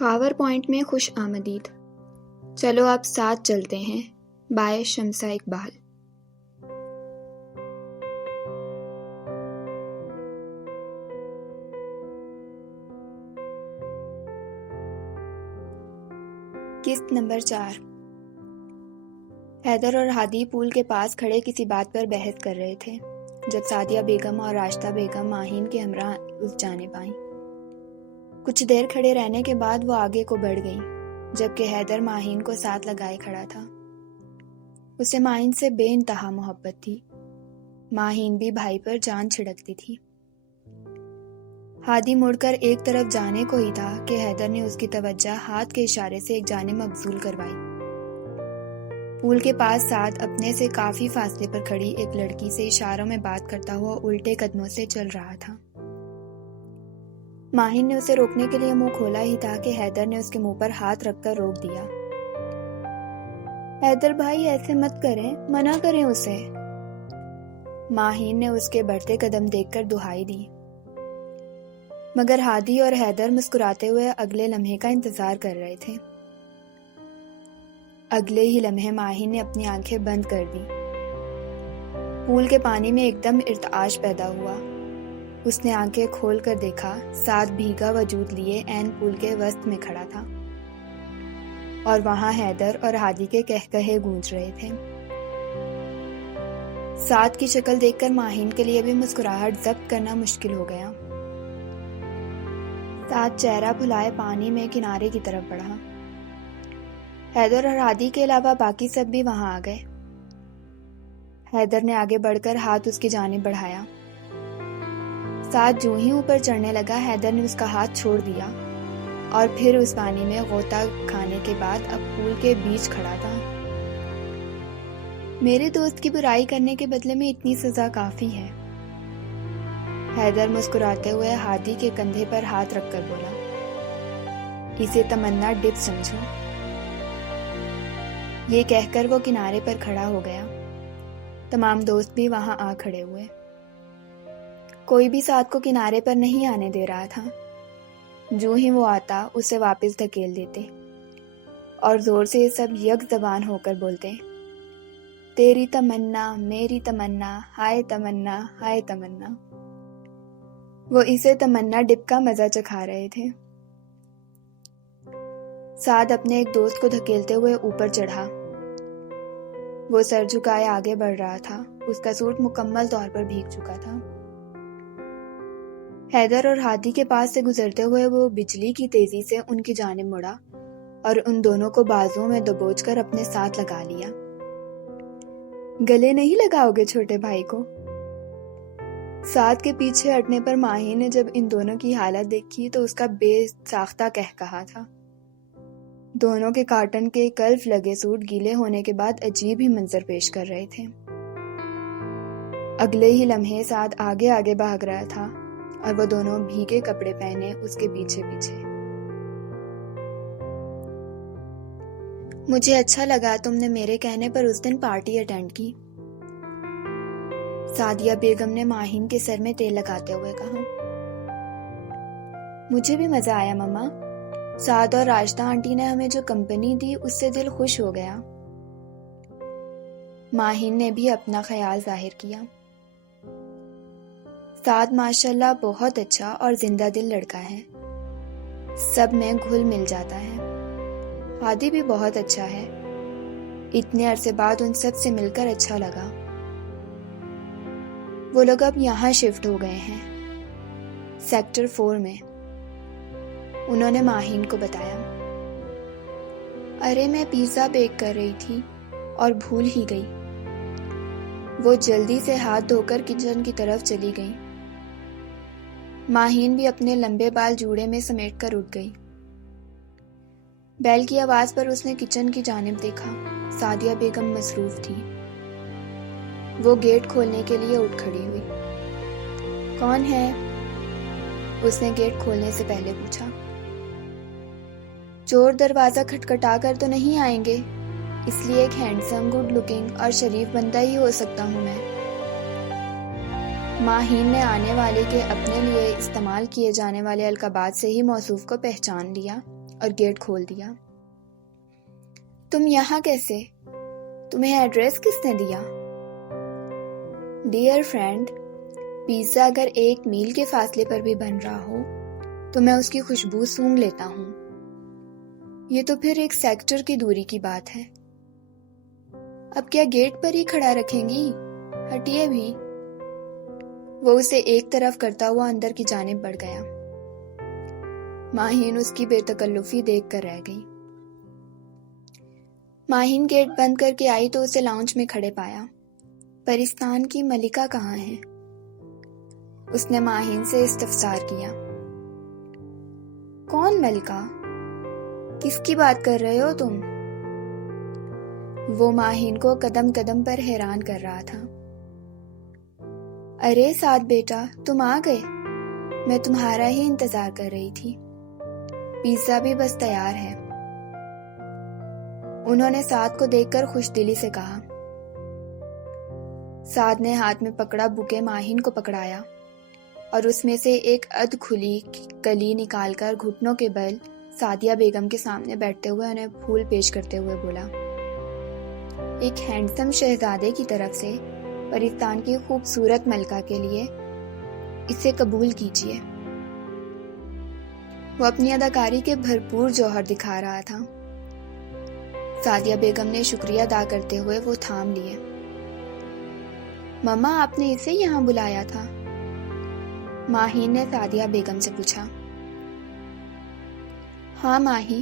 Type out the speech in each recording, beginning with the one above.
Khawar point میں خوش آمدید۔ چلو آپ ساتھ چلتے ہیں۔ بائے شمسہ اقبال۔ قسط نمبر 4۔ حیدر اور ہادی پول کے پاس کھڑے کسی بات پر بحث کر رہے تھے جب سعدیہ بیگم اور راشدہ بیگم ماہین کے ہمراہ اس جانب آئیں۔ کچھ دیر کھڑے رہنے کے بعد وہ آگے کو بڑھ گئیں، جبکہ حیدر ماہین کو ساتھ لگائے کھڑا تھا۔ اسے ماہین سے بے انتہا محبت تھی۔ ماہین بھی بھائی پر جان چھڑکتی تھی۔ ہادی مڑ کر ایک طرف جانے کو ہی تھا کہ حیدر نے اس کی توجہ ہاتھ کے اشارے سے ایک جانب مبذول کروائی۔ پول کے پاس ساتھ اپنے سے کافی فاصلے پر کھڑی ایک لڑکی سے اشاروں میں بات کرتا ہوا الٹے قدموں سے چل رہا تھا۔ ماہین نے اسے روکنے کے لیے منہ کھولا ہی تھا کہ حیدر نے اس کے منہ پر ہاتھ رکھ کر روک دیا۔ حیدر بھائی ایسے مت کریں، منع کریں اسے۔ ماہین نے اس کے بڑھتے قدم دیکھ کر دہائی دی، مگر ہادی اور حیدر مسکراتے ہوئے اگلے لمحے کا انتظار کر رہے تھے۔ اگلے ہی لمحے ماہین نے اپنی آنکھیں بند کر دی۔ پول کے پانی میں ایک دم ارتعاش پیدا ہوا۔ اس نے آنکھیں کھول کر دیکھا، ساتھ بھیگا وجود لیے عین پول کے وسط میں کھڑا تھا، اور وہاں حیدر اور ہادی کے قہقہے گونج رہے تھے۔ ساتھ کی شکل دیکھ کر ماہین کے لیے بھی مسکراہٹ ضبط کرنا مشکل ہو گیا۔ ساتھ چہرہ پھلائے پانی میں کنارے کی طرف بڑھا۔ حیدر اور ہادی کے علاوہ باقی سب بھی وہاں آ گئے۔ حیدر نے آگے بڑھ کر ہاتھ اس کی جانب بڑھایا۔ ساتھ جو ہی اوپر چڑھنے لگا، حیدر نے اس کا ہاتھ چھوڑ دیا اور پھر اس پانی میں غوطہ کھانے کے بعد اب پول کے بیچ کھڑا تھا۔ میرے دوست کی برائی کرنے کے بدلے میں اتنی سزا کافی ہے۔ حیدر مسکراتے ہوئے ہادی کے کندھے پر ہاتھ رکھ کر بولا، اسے تمنا ڈپ سمجھو۔ یہ کہہ کر وہ کنارے پر کھڑا ہو گیا۔ تمام دوست بھی وہاں آ کھڑے ہوئے۔ کوئی بھی ساتھ کو کنارے پر نہیں آنے دے رہا تھا۔ جو ہی وہ آتا اسے واپس دھکیل دیتے اور زور سے سب یک زبان ہو کر بولتے، تیری تمنا میری تمنا، ہائے تمنا ہائے تمنا۔ وہ اسے تمنا ڈپ کا مزہ چکھا رہے تھے۔ سعد اپنے ایک دوست کو دھکیلتے ہوئے اوپر چڑھا۔ وہ سر جھکائے آگے بڑھ رہا تھا۔ اس کا سوٹ مکمل طور پر بھیگ چکا تھا۔ حیدر اور ہادی کے پاس سے گزرتے ہوئے وہ بجلی کی تیزی سے ان کی جانب مڑا اور ان دونوں کو بازوؤں میں دبوچ کر اپنے ساتھ لگا لیا۔ گلے نہیں لگاؤ گے چھوٹے بھائی کو؟ ساتھ کے پیچھے ہٹنے پر ماہی نے جب ان دونوں کی حالت دیکھی تو اس کا بے ساختہ کہا تھا۔ دونوں کے کاٹن کے کلف لگے سوٹ گیلے ہونے کے بعد عجیب ہی منظر پیش کر رہے تھے۔ اگلے ہی لمحے ساتھ آگے آگے بھاگ رہا تھا اور وہ دونوں بھیگے کپڑے پہنے اس کے پیچھے پیچھے۔ مجھے اچھا لگا تم نے میرے کہنے پر اس دن پارٹی اٹینڈ کی، سعدیہ بیگم نے ماہین کے سر میں تیل لگاتے ہوئے کہا۔ مجھے بھی مزہ آیا مما۔ سعد اور راشدہ آنٹی نے ہمیں جو کمپنی دی اس سے دل خوش ہو گیا۔ ماہین نے بھی اپنا خیال ظاہر کیا۔ سعد ماشاءاللہ بہت اچھا اور زندہ دل لڑکا ہے، سب میں گھل مل جاتا ہے۔ ہادی بھی بہت اچھا ہے، اتنے عرصے بعد ان سب سے مل کر اچھا لگا۔ وہ لوگ اب یہاں شفٹ ہو گئے ہیں، سیکٹر 4 میں، انہوں نے ماہین کو بتایا۔ ارے میں پیزا بیک کر رہی تھی اور بھول ہی گئی۔ وہ جلدی سے ہاتھ دھو کر کچن کی طرف چلی گئی۔ ماہین بھی اپنے لمبے بال جوڑے میں سمیٹ کر اٹھ گئی۔ بیل کی آواز پر اس نے کچن کی جانب دیکھا۔ سعدیہ بیگم مصروف تھی۔ وہ گیٹ کھولنے کے لیے اٹھ کھڑی ہوئی۔ کون ہے؟ اس نے گیٹ کھولنے سے پہلے پوچھا۔ چور دروازہ کھٹکھٹا کر تو نہیں آئیں گے، اس لیے ایک ہینڈسم، گڈ لکنگ اور شریف بندہ ہی ہو سکتا ہوں میں۔ ماہین نے آنے والے کے اپنے لیے استعمال کیے جانے والے القابات سے ہی موصوف کو پہچان لیا اور گیٹ کھول دیا۔ تم یہاں کیسے؟ تمہیں ایڈریس کس نے دیا؟ ڈیئر فرینڈ، پیزا اگر 1 میل کے فاصلے پر بھی بن رہا ہو تو میں اس کی خوشبو سونگھ لیتا ہوں۔ یہ تو پھر 1 سیکٹر کی دوری کی بات ہے۔ اب کیا گیٹ پر ہی کھڑا رکھیں گی؟ ہٹیے بھی۔ وہ اسے ایک طرف کرتا ہوا اندر کی جانب بڑھ گیا۔ ماہین اس کی بے تکلفی دیکھ کر رہ گئی۔ ماہین گیٹ بند کر کے آئی تو اسے لاؤنج میں کھڑے پایا۔ پرستان کی ملکہ کہاں ہے؟ اس نے ماہین سے استفسار کیا۔ کون ملکہ؟ کس کی بات کر رہے ہو تم؟ وہ ماہین کو قدم قدم پر حیران کر رہا تھا۔ ارے سعد بیٹا، تم آ گئے۔ میں تمہارا ہی انتظار کر رہی تھی۔ پیزا بھی بس تیار ہے۔ انہوں نے سعد کو دیکھ کر خوش دلی سے کہا۔ سعد نے ہاتھ میں پکڑا بوکے ماہین کو پکڑایا اور اس میں سے ایک ادھ کھلی کلی نکال کر گھٹنوں کے بل سعدیہ بیگم کے سامنے بیٹھتے ہوئے انہیں پھول پیش کرتے ہوئے بولا، ایک ہینڈسم شہزادے کی طرف سے پرستان کی خوبصورت ملکہ کے لیے اسے قبول کیجیے۔ وہ اپنی اداکاری کے بھرپور جوہر دکھا رہا تھا۔ سعدیہ بیگم نے شکریہ ادا کرتے ہوئے وہ تھام لیے۔ مما، آپ نے اسے یہاں بلایا تھا؟ ماہین نے سعدیہ بیگم سے پوچھا۔ ہاں ماہی،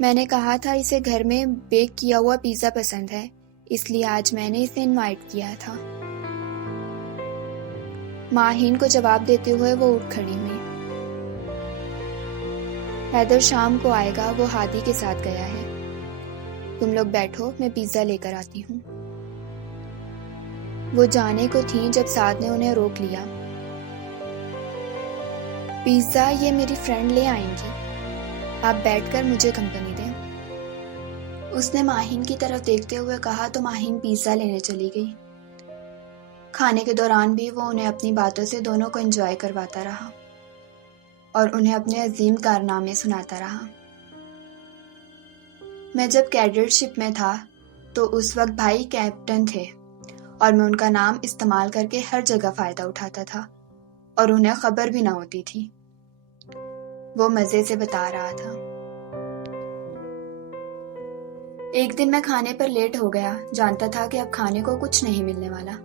میں نے کہا تھا اسے گھر میں بیک کیا ہوا پیزا پسند ہے، اس لیے آج میں نے اسے انوائٹ کیا تھا۔ ماہین کو جواب دیتے ہوئے وہ اٹھ کھڑی ہوئی۔ حیدر شام کو آئے گا، وہ ہادی کے ساتھ گیا ہے۔ تم لوگ بیٹھو، میں پیزا لے کر آتی ہوں۔ وہ جانے کو تھیں جب سعد نے انہیں روک لیا۔ پیزا یہ میری فرینڈ لے آئیں گی، آپ بیٹھ کر مجھے کمپنی دیں۔ اس نے ماہین کی طرف دیکھتے ہوئے کہا تو ماہین پیزا لینے چلی گئی۔ کھانے کے دوران بھی وہ انہیں اپنی باتوں سے دونوں کو انجوائے کرواتا رہا اور انہیں اپنے عظیم کارنامے سناتا رہا۔ میں جب کیڈٹ شپ میں تھا تو اس وقت بھائی کیپٹن تھے اور میں ان کا نام استعمال کر کے ہر جگہ فائدہ اٹھاتا تھا اور انہیں خبر بھی نہ ہوتی تھی، وہ مزے سے بتا رہا تھا۔ ایک دن میں کھانے پر لیٹ ہو گیا، جانتا تھا کہ اب کھانے کو کچھ نہیں ملنے والا۔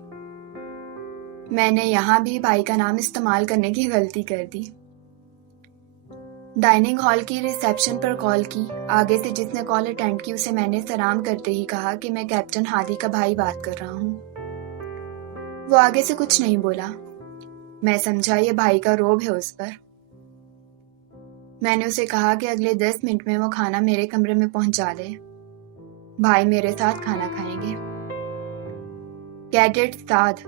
میں نے یہاں بھی بھائی کا نام استعمال کرنے کی غلطی کر دی۔ ڈائننگ ہال کی ریسیپشن پر کال کی۔ آگے سے جس نے کال اٹینڈ کی اسے میں نے سلام کرتے ہی کہا کہ میں کیپٹن ہادی کا بھائی بات کر رہا ہوں۔ وہ آگے سے کچھ نہیں بولا۔ میں سمجھا یہ بھائی کا روب ہے اس پر۔ میں نے اسے کہا کہ اگلے 10 منٹ میں وہ کھانا میرے کمرے میں پہنچا دے، بھائی میرے ساتھ کھانا کھائیں گے۔ کیڈٹ سعد،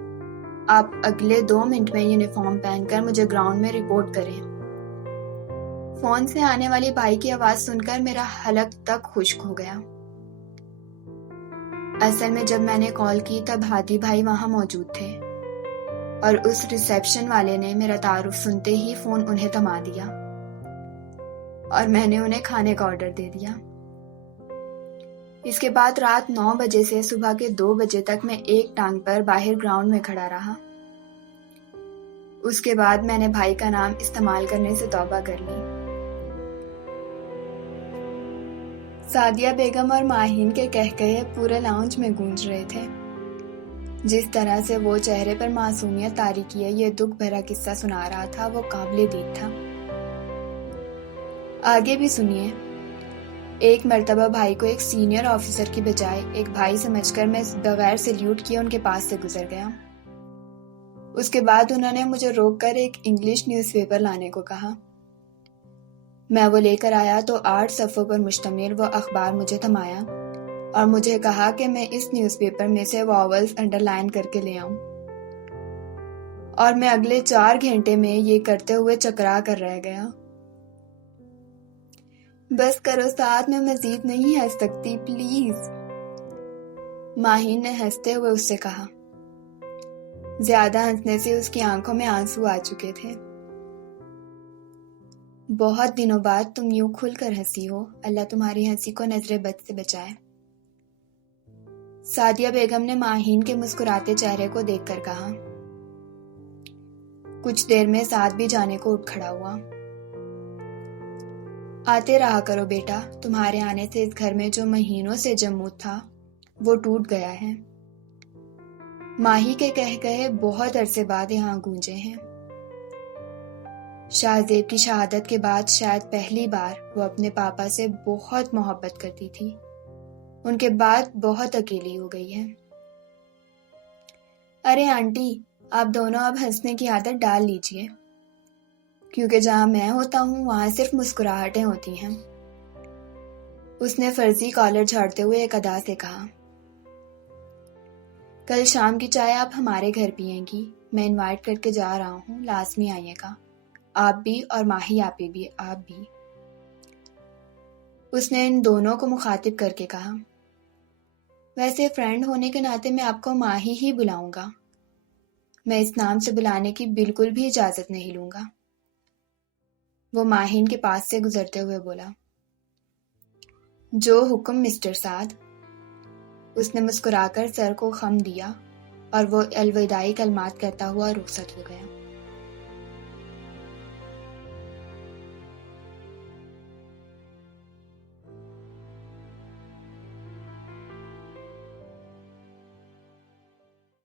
آپ اگلے 2 منٹ میں یونیفارم پہن کر مجھے گراؤنڈ میں رپورٹ کریں۔ فون سے آنے والی بھائی کی آواز سن کر میرا حلق تک خشک ہو گیا۔ اصل میں جب میں نے کال کی تب ہادی بھائی وہاں موجود تھے اور اس ریسیپشن والے نے میرا تعارف سنتے ہی فون انہیں تھما دیا اور میں نے انہیں کھانے کا آرڈر دے دیا۔ اس کے بعد رات 9 بجے سے صبح کے 2 بجے تک میں ایک ٹانگ پر باہر گراؤنڈ میں کھڑا رہا۔ اس کے بعد میں نے بھائی کا نام استعمال کرنے سے توبہ کر لی۔ سعدیہ بیگم اور ماہین کے کہکہے پورے لاؤنج میں گونج رہے تھے۔ جس طرح سے وہ چہرے پر معصومیت طاری کیے یہ دکھ بھرا قصہ سنا رہا تھا وہ قابل دید تھا۔ آگے بھی سنیے۔ ایک مرتبہ بھائی کو ایک سینئر آفیسر کی بجائے ایک بھائی سمجھ کر میں بغیر سلیوٹ کیے ان کے پاس سے گزر گیا۔ اس کے بعد انہوں نے مجھے روک کر ایک انگلش نیوز پیپر لانے کو کہا۔ میں وہ لے کر آیا تو 8 صفحوں پر مشتمل وہ اخبار مجھے تھمایا اور مجھے کہا کہ میں اس نیوز پیپر میں سے واولز انڈر لائن کر کے لے آؤں، اور میں اگلے 4 گھنٹے میں یہ کرتے ہوئے چکرا کر رہ گیا۔ بس کرو ساتھ، میں مزید نہیں ہنس سکتی پلیز، ماہین نے ہنستے ہوئے اس سے کہا۔ زیادہ ہنسنے سے اس کی آنکھوں میں آنسو آ چکے تھے۔ بہت دنوں بعد تم یوں کھل کر ہنسی ہو، اللہ تمہاری ہنسی کو نظر بد سے بچائے۔ سعدیہ بیگم نے ماہین کے مسکراتے چہرے کو دیکھ کر کہا۔ کچھ دیر میں سعد بھی جانے کو اٹھ کھڑا ہوا۔ آتے رہا کرو بیٹا، تمہارے آنے سے اس گھر میں جو مہینوں سے جمود تھا وہ ٹوٹ گیا ہے۔ ماہی کے کہے بہت عرصے بعد یہاں گونجے ہیں۔ شاہ زیب کی شہادت کے بعد شاید پہلی بار وہ اپنے پاپا سے بہت محبت کرتی تھی۔ ان کے بعد بہت اکیلی ہو گئی ہے۔ ارے آنٹی، آپ دونوں اب ہنسنے کی عادت ڈال لیجئے، کیونکہ جہاں میں ہوتا ہوں وہاں صرف مسکراہٹیں ہوتی ہیں۔ اس نے فرضی کالر جھاڑتے ہوئے ایک ادا سے کہا۔ کل شام کی چائے آپ ہمارے گھر پیئیں گی، میں انوائٹ کر کے جا رہا ہوں، لازمی آئیے گا، آپ بھی اور ماہی آپی بھی، آپ بھی۔ اس نے ان دونوں کو مخاطب کر کے کہا۔ ویسے فرینڈ ہونے کے ناطے میں آپ کو ماہی ہی بلاؤں گا، میں اس نام سے بلانے کی بالکل بھی اجازت نہیں لوں گا۔ وہ ماہین کے پاس سے گزرتے ہوئے بولا۔ جو حکم مسٹر سعد۔ اس نے مسکرا کر سر کو خم دیا اور وہ الوداعی کلمات کہتا ہوا رخصت ہو گیا۔